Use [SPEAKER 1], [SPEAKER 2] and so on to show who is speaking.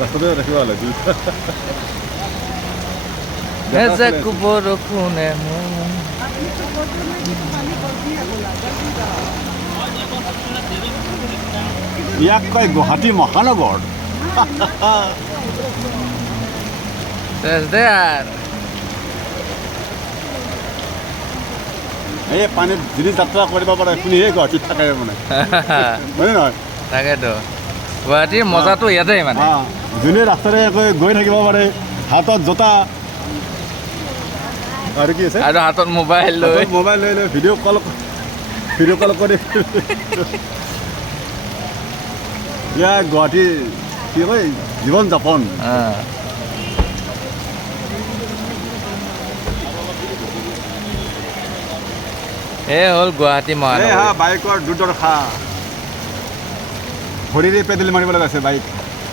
[SPEAKER 1] ৰাস্তাতে ৰাখিব লাগে
[SPEAKER 2] এজাক বৰষুণে মোক
[SPEAKER 1] ইয়াক কয় গুৱাহাটী মহানগৰ এই পানীত যিনি যাত্ৰা কৰিব পাৰে শুনিহে গুৱাহাটীত থাকে মানে নহয়
[SPEAKER 2] তাকেতো। গুৱাহাটীৰ মজাটো ইয়াতে মানে।
[SPEAKER 1] যোনে ৰাস্তাৰে গৈ থাকিব পাৰে হাতত জোতা। আৰু কি আছে?
[SPEAKER 2] আৰু হাতত মোবাইল লৈ।
[SPEAKER 1] মোবাইল লৈ লৈ ভিডিঅ' কল ভিডিঅ' কল কৰি ইয়াৰ গুৱাহাটীৰ কি কয়? জীৱন যাপন।
[SPEAKER 2] এই হ'ল গুৱাহাটী মহানগৰ।
[SPEAKER 1] বাইকৰ দুৰ্দশা। ভৰিৰে পেডেল মাৰিব লগা আছে বাইক।